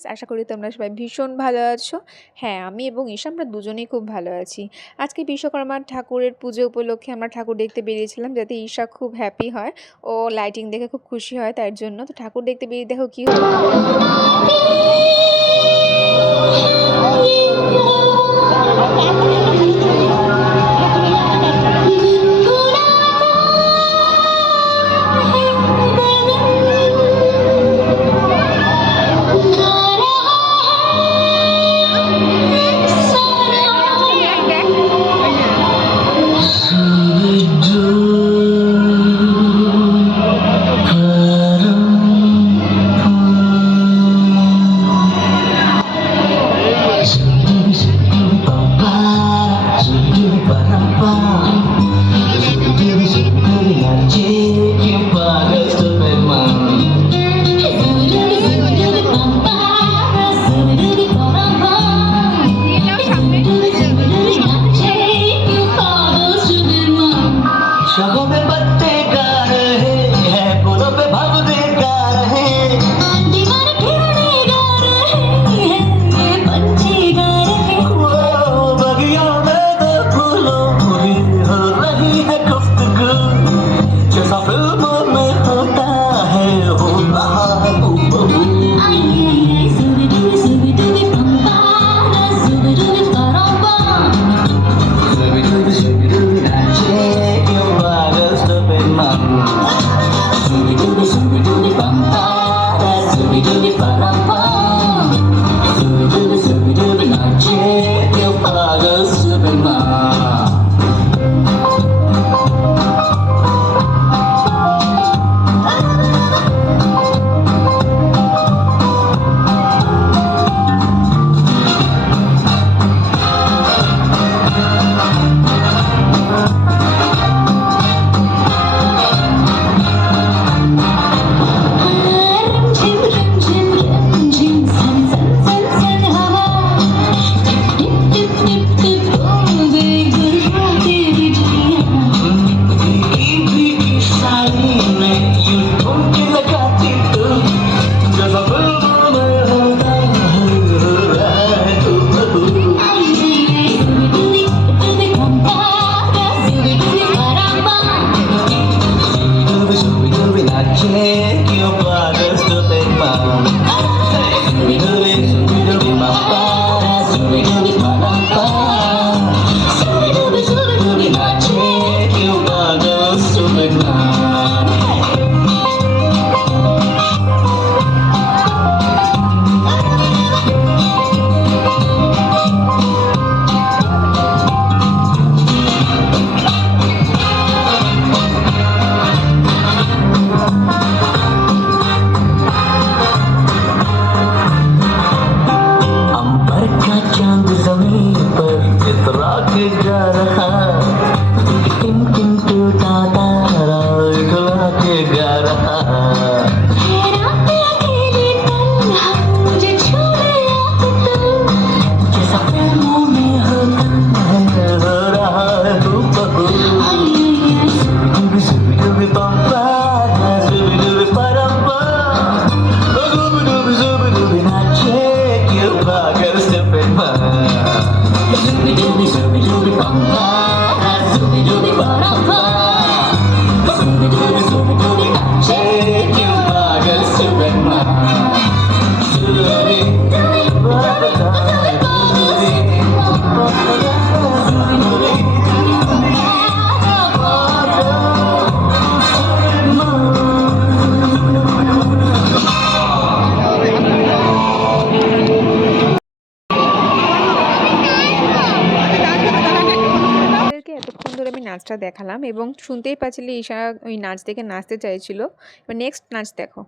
Guys আশা করি তোমরা সবাই ভীষণ ভালো আছো। হ্যাঁ আমি এবং ঈশা আমরা দুজনেই খুব ভালো আছি। আজকে বিশ্বকর্মা ঠাকুরের পুজো উপলক্ষে আমরা ঠাকুর দেখতে বেরিয়েছিলাম যাতে ঈশা খুব হ্যাপি হয়। ও লাইটিং দেখে খুব খুশি হয় তার জন্য। তো ঠাকুর দেখতে বেরিয়ে দেখো কী হয় নাচটা দেখালাম এবং শুনতেই পাচ্ছিলি ঈশা ওই নাচ দেখে নাচতে চাইছিল। এবার নেক্সট নাচ দেখো।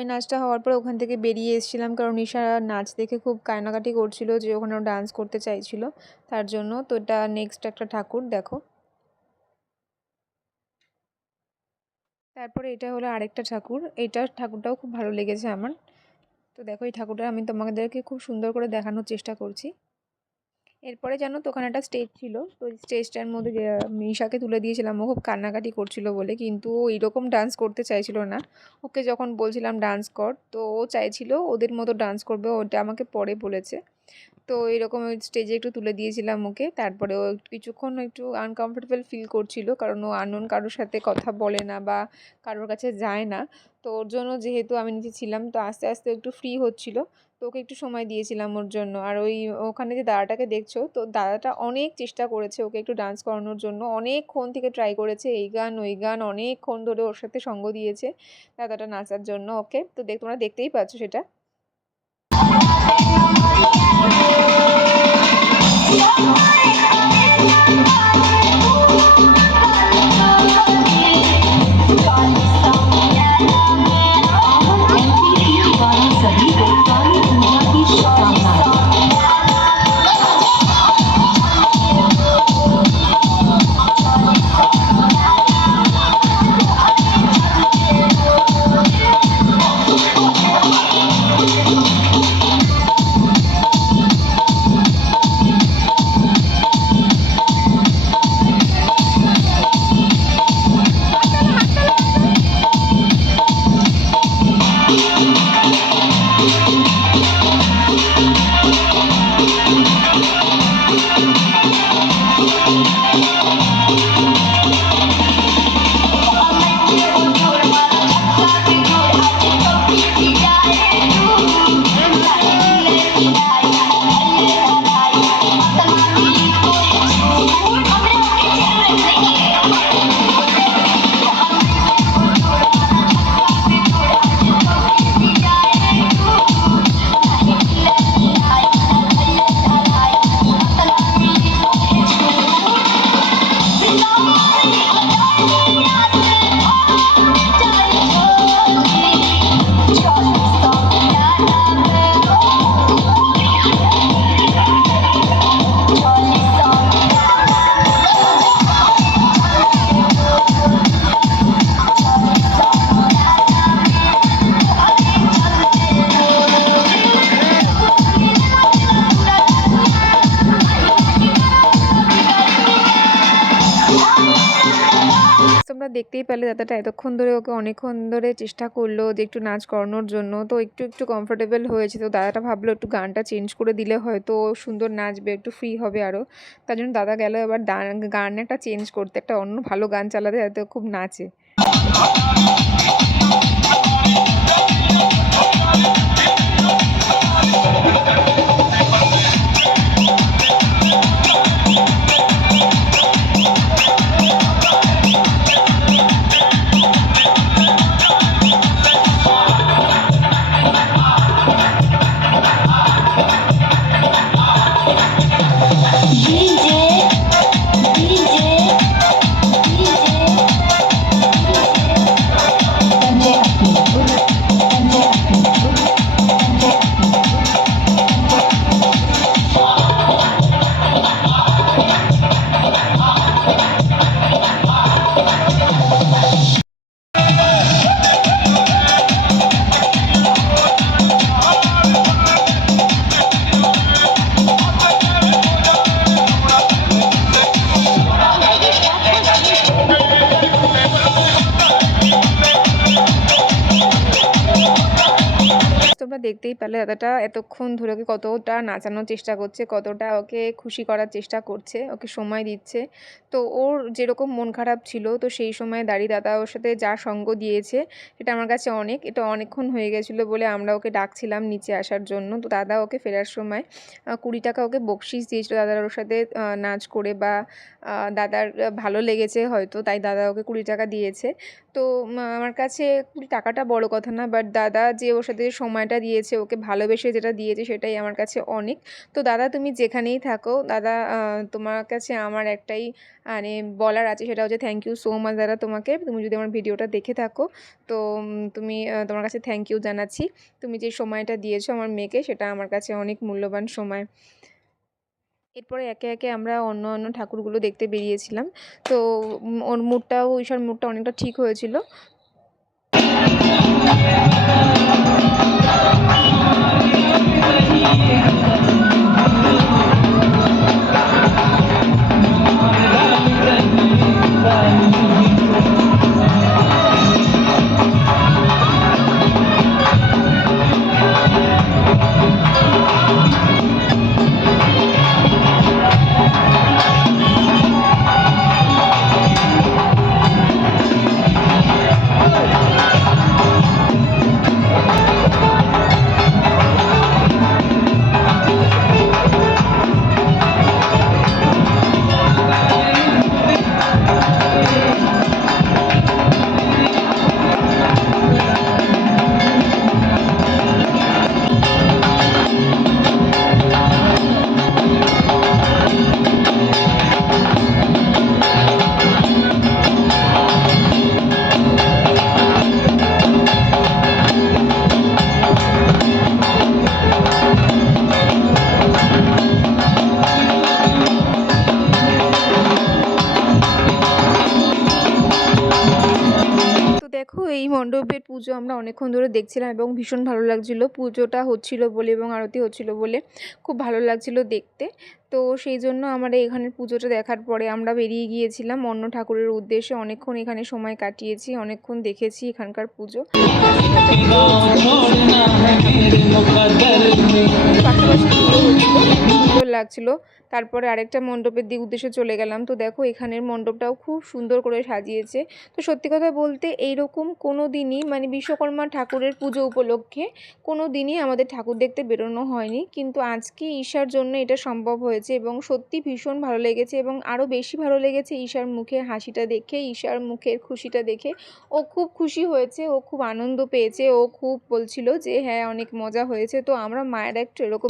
ওই নাচটা হওয়ার পর ওখান থেকে বেরিয়ে এসেছিলাম, কারণ ঈশা নাচ দেখে খুব কান্নাকাটি করছিল যে ওখানে ডান্স করতে চাইছিল। তার জন্য তো এটা নেক্সট একটা ঠাকুর, দেখো। তারপরে এটা হলো আরেকটা ঠাকুর এইটা ঠাকুরটাও খুব ভালো লেগেছে আমার। তো দেখো, এই ঠাকুরটা আমি তোমাদেরকে খুব সুন্দর করে দেখানোর চেষ্টা করছি। এরপরে জানো তো ওখানে একটা স্টেজ ছিল। তো স্টেজটার মধ্যে মিশাকে তুলে দিয়েছিলাম, ও খুব কান্নাকাটি করছিল বলে, কিন্তু ও এইরকম ডান্স করতে চাইছিল না। ওকে যখন বলছিলাম ডান্স কর, তো ও চাইছিল ওদের মতো ডান্স করবে ওটা আমাকে পরে বলেছে। তো এরকম স্টেজে একটু তুলে দিয়েছিলাম ওকে। তারপরে ও কিছুক্ষণ একটু আনকমফোর্টেবল ফিল করছিল, কারণ ও আননোন কারোর সাথে কথা বলে না বা কারোর কাছে যায় না। তো ওর জন্য যেহেতু আমি নিচে ছিলাম, তো আস্তে আস্তে একটু ফ্রি হচ্ছিল। তো ওকে একটু সময় দিয়েছিলাম ওর জন্য। আর ওই ওখানে যে দাদাটাকে দেখছ, তো দাদাটা অনেক চেষ্টা করেছে ওকে একটু ডান্স করানোর জন্য। অনেকক্ষণ থেকে ট্রাই করেছে এই গান, ওই গান, অনেকক্ষণ ধরে ওর সাথে সঙ্গ দিয়েছে দাদাটা নাচার জন্য ওকে। তো দেখ, তোমরা দেখতেই পাচ্ছ সেটা। Oh, Bye. পেলে দাদাটা এতক্ষণ ধরে ওকে অনেকক্ষণ ধরে চেষ্টা করল যে একটু নাচ করানোর জন্য। তো একটু একটু কমফোর্টেবল হয়েছে। তো দাদাটা ভাবলো একটু গানটা চেঞ্জ করে দিলে হয়তো সুন্দর নাচবে, একটু ফ্রি হবে আরও তার জন্য দাদা গেল এবার গান একটা চেঞ্জ করতে। একটা অন্য ভালো গান চালাতে যাতে খুব নাচে। Thank. দেখতেই পেলে দাদাটা এতক্ষণ ধরে ওকে কতটা নাচানোর চেষ্টা করছে, কতটা ওকে খুশি করার চেষ্টা করছে, ওকে সময় দিচ্ছে। তো ওর যেরকম মন খারাপ ছিল, তো সেই সময় দাঁড়িয়ে দাদা ওর সাথে যা সঙ্গ দিয়েছে, এটা আমার কাছে অনেক, এটা অনেকক্ষণ হয়ে গেছিল বলে আমরা ওকে ডাকছিলাম নিচে আসার জন্য। তো দাদা ওকে ফেরার সময় কুড়ি টাকা ওকে বকশিস দিয়েছিল দাদার ওর সাথে নাচ করে বা দাদার ভালো লেগেছে হয়তো, তাই দাদা ওকে কুড়ি টাকা দিয়েছে। তো আমার কাছে কুড়ি টাকাটা বড় কথা না বাট দাদা যে ওর সাথে সময়টা সময়টা দিয়েছে, ওকে ভালোবেসে যেটা দিয়েছে সেটাই আমার কাছে অনেক। তো দাদা তুমি যেখানেই থাকো, দাদা তোমার কাছে আমার একটাই মানে বলার আছে সেটা হচ্ছে থ্যাংক ইউ সো মাচ দাদা তোমাকে। তুমি যদি আমার ভিডিওটা দেখে থাকো, তো তুমি তোমার কাছে থ্যাংক ইউ জানাচ্ছি। তুমি যে সময়টা দিয়েছ আমার মেয়েকে, সেটা আমার কাছে অনেক মূল্যবান সময়। এরপরে একে একে আমরা অন্য অন্য ঠাকুরগুলো দেখতে বেরিয়েছিলাম। তো ওর মুডটাও ঈশার মুডটা অনেকটা ঠিক হয়েছিল। এই মণ্ডপের পুজো আমরা অনেকক্ষণ ধরে দেখছিলাম এবং ভীষণ ভালো লাগছিল। পুজোটা হচ্ছিল বলে এবং আরতি হচ্ছিল বলে খুব ভালো লাগছিল দেখতে। তো সেই জন্য আমরা এখানের পুজোটা দেখার পরে আমরা বেরিয়ে গিয়েছিলাম অন্য ঠাকুরের উদ্দেশ্যে। অনেকক্ষণ এখানে সময় কাটিয়েছি, অনেকক্ষণ দেখেছি এখানকার পুজো। সুন্দর লাগছিল। তারপরে আরেকটা মণ্ডপের দিক উদ্দেশ্যে চলে গেলাম। তো দেখো এখানের মণ্ডপটাও খুব সুন্দর করে সাজিয়েছে। তো সত্যি কথা বলতে এইরকম কোনো দিনই মানে বিশ্বকর্মা ঠাকুরের পুজো উপলক্ষে কোনো দিনই আমাদের ঠাকুর দেখতে বেরোনো হয়নি। কিন্তু আজকে ঈশার জন্য এটা সম্ভব হয়েছে। এবং সত্যি ভীষণ ভালো লেগেছে এবং আরও বেশি ভালো লেগেছে ঈশার মুখে হাসিটা দেখে, ঈশার মুখের খুশিটা দেখে। ও খুব খুশি হয়েছে, ও খুব আনন্দ পেয়েছে, ও খুব বলছিল যে হ্যাঁ অনেক মজা হয়েছে। তো আমরা মায়েরা একটু এরকম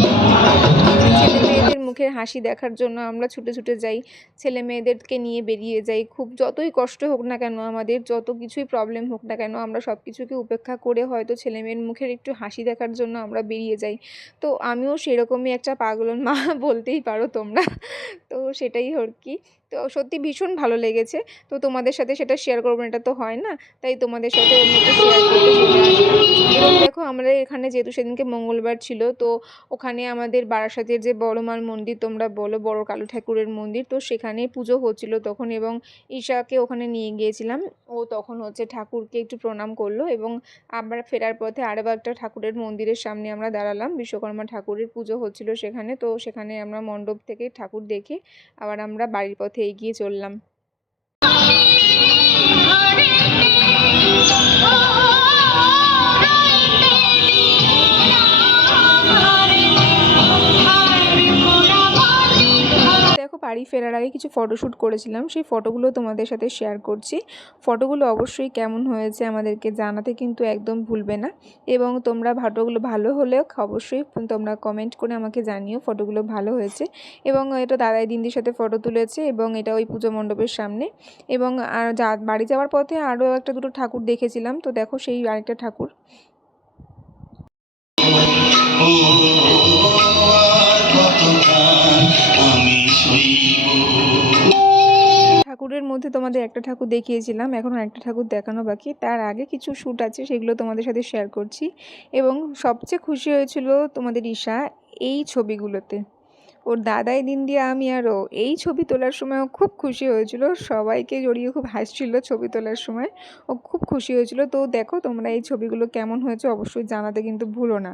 ছেলে মেয়েদের মুখের হাসি দেখার জন্য আমরা ছুটে ছুটে যাই, ছেলে মেয়েদেরকে নিয়ে বেরিয়ে যাই। খুব যতই কষ্ট হোক না কেন আমাদের, যত কিছুই প্রবলেম হোক না কেন আমরা সব কিছুকে উপেক্ষা করে হয়তো ছেলে মেয়ের মুখের একটু হাসি দেখার জন্য আমরা বেরিয়ে যাই। তো আমিও সেরকমই একটা পাগলন মা বলতেই পারো। তোমরা। তো সেটাই আর কি। তো সত্যি ভীষণ ভালো লেগেছে। তো তোমাদের সাথে সেটা শেয়ার করব এটা তো হয় না। তাই তোমাদের সাথে অন্য একটু শেয়ার করতে চলে দেখো, আমাদের এখানে যেহেতু সেদিনকে মঙ্গলবার ছিল, তো ওখানে আমাদের বারাসাতের যে বড় মার মন্দির তোমরা বলো, বড় কালী ঠাকুরের মন্দির, তো সেখানে পুজো হচ্ছিল তখন। এবং ঈশাকে ওখানে নিয়ে গিয়েছিলাম। ও তখন হচ্ছে ঠাকুরকে একটু প্রণাম করল এবং আমরা ফেরার পথে আরও একটা ঠাকুরের মন্দিরের সামনে আমরা দাঁড়ালাম। বিশ্বকর্মা ঠাকুরের পুজো হচ্ছিল সেখানে। তো সেখানে আমরা মণ্ডপ থেকে ঠাকুর দেখে আবার আমরা বাড়ির পথে এগিয়ে চললাম। বাড়ি ফেরার আগে কিছু ফটোশ্যুট করেছিলাম। সেই ফটোগুলো তোমাদের সাথে শেয়ার করছি। ফটোগুলো অবশ্যই কেমন হয়েছে আমাদেরকে জানাতে কিন্তু একদম ভুলবে না। এবং তোমরা ফটোগুলো ভালো হলেও অবশ্যই তোমরা কমেন্ট করে আমাকে জানিও ফটোগুলো ভালো হয়েছে। এবং এটা দাদাই দিদির সাথে ফটো তুলেছে এবং এটা ওই পুজো মণ্ডপের সামনে। এবং আর যা বাড়ি যাওয়ার পথে আরও একটা দুটো ঠাকুর দেখেছিলাম। তো দেখো সেই আরেকটা ঠাকুর। ঠাকুরের মধ্যে তোমাদের একটা ঠাকুর দেখিয়েছিলাম, এখন একটা ঠাকুর দেখানো বাকি। তার আগে কিছু শ্যুট আছে, সেগুলো তোমাদের সাথে শেয়ার করছি। এবং সবচেয়ে খুশি হয়েছিল তোমাদের ঈশা এই ছবিগুলোতে। ওর দাদাই দিন দিয়ে আমি আরও এই ছবি তোলার সময়ও খুব খুশি হয়েছিল। সবাইকে জড়িয়ে খুব হাসছিল ছবি তোলার সময়। ও খুব খুশি হয়েছিল। তো দেখো তোমরা এই ছবিগুলো কেমন হয়েছে অবশ্যই জানাতে কিন্তু ভুলো না।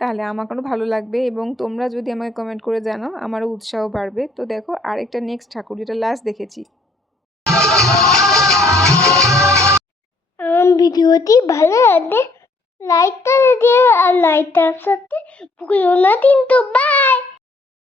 তাহলে আমাকেও ভালো লাগবে এবং তোমরা যদি আমাকে কমেন্ট করে জানাও, আমারও উৎসাহ বাড়বে। তো দেখো আরেকটা নেক্সট ঠাকুর, যেটা লাস্ট দেখেছি। ভিডিওটি ভালো লাগলে লাইকটা দিয়ে আর লাইকটার সাথে ভুলো না কিন্তু বাই